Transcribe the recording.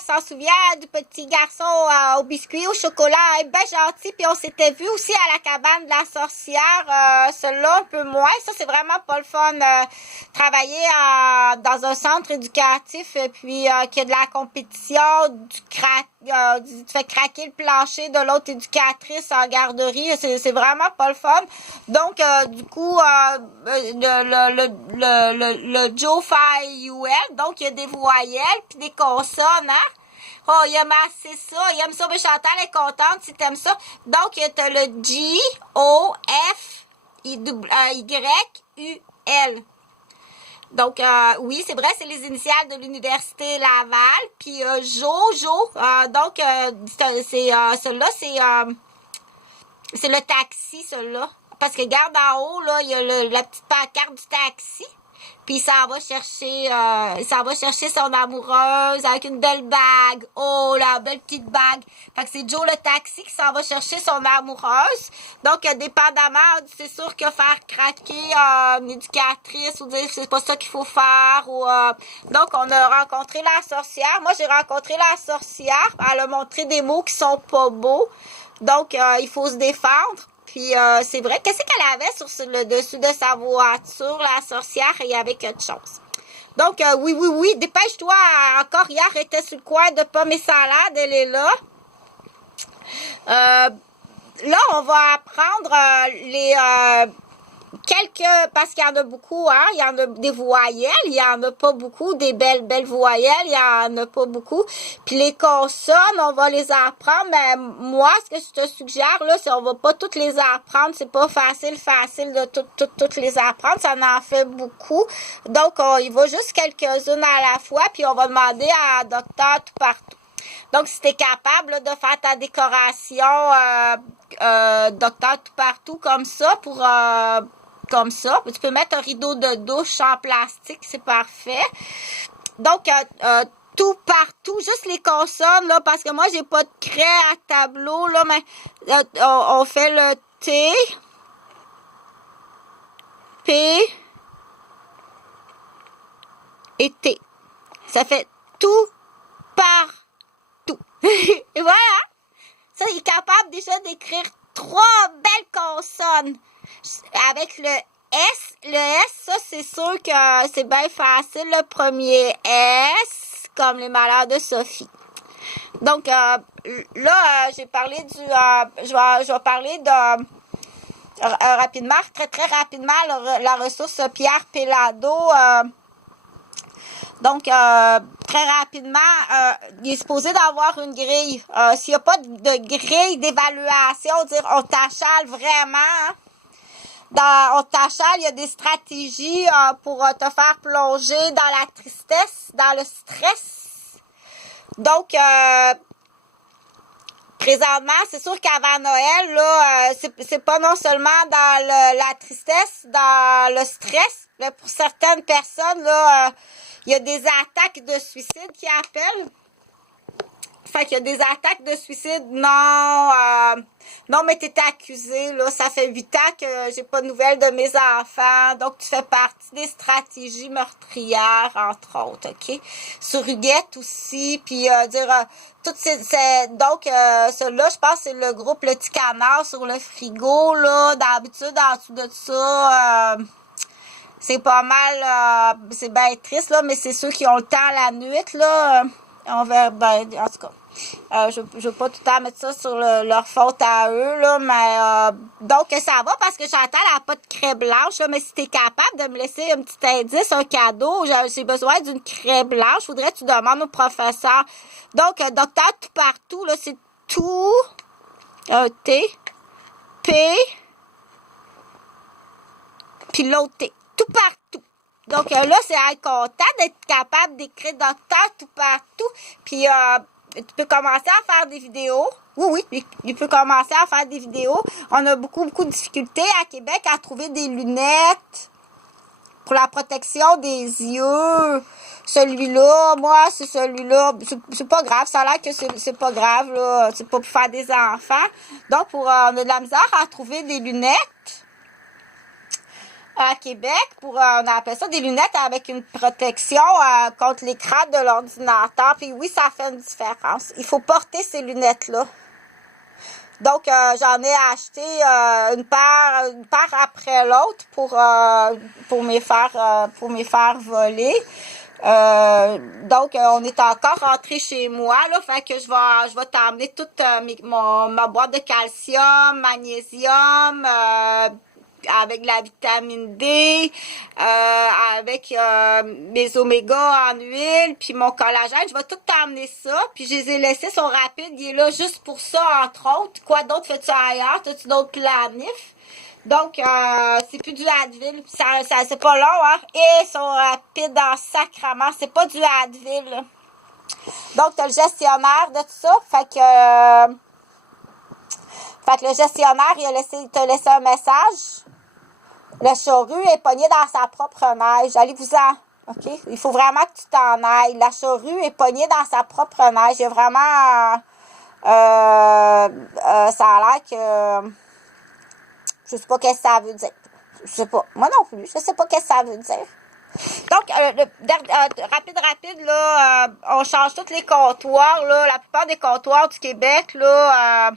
s'en souvient du petit garçon au biscuit au chocolat, bien gentil. Puis on s'était vu aussi à la cabane de la sorcière, celui-là un peu moins. Ça, c'est vraiment pas le fun. Travailler dans un centre éducatif, puis qu'il y a de la compétition, tu fais craquer le plancher de l'autre éducatrice en garderie. C'est vraiment pas le fun. Donc, du coup, le Joe UL, donc il y a des voyelles puis des consonnes, hein? Oh, il aime assez ça. Il aime ça. Mais Chantal est contente si t'aimes ça. Donc, il y a le G, O, F, Y, U, L. Donc, oui, c'est vrai, c'est les initiales de l'Université Laval. Puis, Jojo, donc, celui-là, c'est le taxi, celui-là. Parce que regarde en haut, là, il y a la petite pancarte du taxi. Puis il s'en va chercher son amoureuse avec une belle bague. Oh, la belle petite bague. Fait que c'est Joe le taxi qui s'en va chercher son amoureuse. Donc, dépendamment, c'est sûr que faire craquer une éducatrice ou dire que c'est pas ça qu'il faut faire. Donc, on a rencontré la sorcière. Moi, j'ai rencontré la sorcière. Elle a montré des mots qui sont pas beaux. Donc, il faut se défendre. Puis, c'est vrai, qu'est-ce qu'elle avait sur le dessus de sa voiture, la sorcière, et il y avait quelque chose. Donc, oui, dépêche-toi. Encore hier, elle était sur le coin de pommes et salade, elle est là. Là, on va apprendre parce qu'il y en a beaucoup, hein, il y en a des voyelles, il y en a pas beaucoup, des belles voyelles, il y en a pas beaucoup. Puis les consonnes, on va les apprendre, mais moi, ce que je te suggère, là, c'est on va pas toutes les apprendre, c'est pas facile de toutes les apprendre, ça en fait beaucoup. Donc, il va juste quelques-unes à la fois, puis on va demander à Docteur tout partout. Donc, si tu es capable là, de faire ta décoration Docteur tout partout comme ça, comme ça. Tu peux mettre un rideau de douche en plastique, c'est parfait. Donc, tout partout, juste les consonnes, là, parce que moi, j'ai pas de craie à tableau, là, mais on fait le T, P et T. Ça fait tout partout. Et voilà! Ça, il est capable déjà d'écrire 3 belles consonnes. Avec le S, ça, c'est sûr que c'est bien facile. Le premier S, comme les malheurs de Sophie. Donc, là, j'ai parlé je vais parler de rapidement, très rapidement, la ressource Pierre Pellado. Donc, très rapidement, il est supposé d'avoir une grille. S'il n'y a pas de grille d'évaluation, on t'achale vraiment. Hein? On t'achale, il y a des stratégies pour te faire plonger dans la tristesse, dans le stress. Donc, présentement, c'est sûr qu'avant Noël, là, c'est pas non seulement dans la tristesse, dans le stress, mais pour certaines personnes, là, il y a des attaques de suicide qui appellent. Fait qu'il y a des attaques de suicide. Non, mais t'es accusé, là. Ça fait 8 ans que j'ai pas de nouvelles de mes enfants. Donc, tu fais partie des stratégies meurtrières, entre autres, OK? Sur Huguette aussi. Puis, toutes donc, celui-là, je pense que c'est le groupe Le Petit Canard sur le frigo, là. D'habitude, en dessous de ça, c'est pas mal, c'est bien triste, là, mais c'est ceux qui ont le temps la nuit, là. On verra, ben, en tout cas. Je veux pas tout le temps mettre ça sur leur faute à eux, là, mais donc ça va parce que Chantal n'a pas de craie blanche, là, mais si tu es capable de me laisser un petit indice, un cadeau, j'ai besoin d'une craie blanche, je voudrais que tu demandes au professeur. Donc, docteur tout partout, là, c'est tout, T, P, puis l'autre T, tout partout. Donc là, c'est être content d'être capable d'écrire docteur tout partout, puis tu peux commencer à faire des vidéos. Oui, il peut commencer à faire des vidéos. On a beaucoup de difficultés à Québec à trouver des lunettes pour la protection des yeux. Celui-là, moi, c'est celui-là. C'est pas grave. Ça a l'air que c'est pas grave, là. C'est pas pour faire des enfants. Donc, on a de la misère à trouver des lunettes. à Québec pour, on appelle ça des lunettes avec une protection contre l'écran de l'ordinateur. Puis oui, ça fait une différence. Il faut porter ces lunettes-là. Donc, j'en ai acheté une paire après l'autre pour me faire voler. Donc, on est encore rentré chez moi, là, fait que je vais t'emmener toute ma boîte de calcium, magnésium, avec la vitamine D, avec mes oméga en huile, puis mon collagène. Je vais tout t'emmener ça, puis je les ai laissés sur Rapide. Il est là juste pour ça, entre autres. Quoi d'autre fais-tu ailleurs? T'as-tu d'autres planifs? Donc, c'est plus du Advil. Ça c'est pas long, hein? Et sont rapides en sacrament. C'est pas du Advil, là. Donc, t'as le gestionnaire de tout ça. Fait que le gestionnaire, t'a laissé un message. Le charrue est pogné dans sa propre neige. Allez-vous-en. OK? Il faut vraiment que tu t'en ailles. La charrue est pognée dans sa propre neige. Il y a vraiment... ça a l'air que... Je sais pas qu'est-ce que ça veut dire. Je sais pas. Moi non plus. Je sais pas qu'est-ce que ça veut dire. Donc, rapide, là, on change tous les comptoirs, là. La plupart des comptoirs du Québec, là,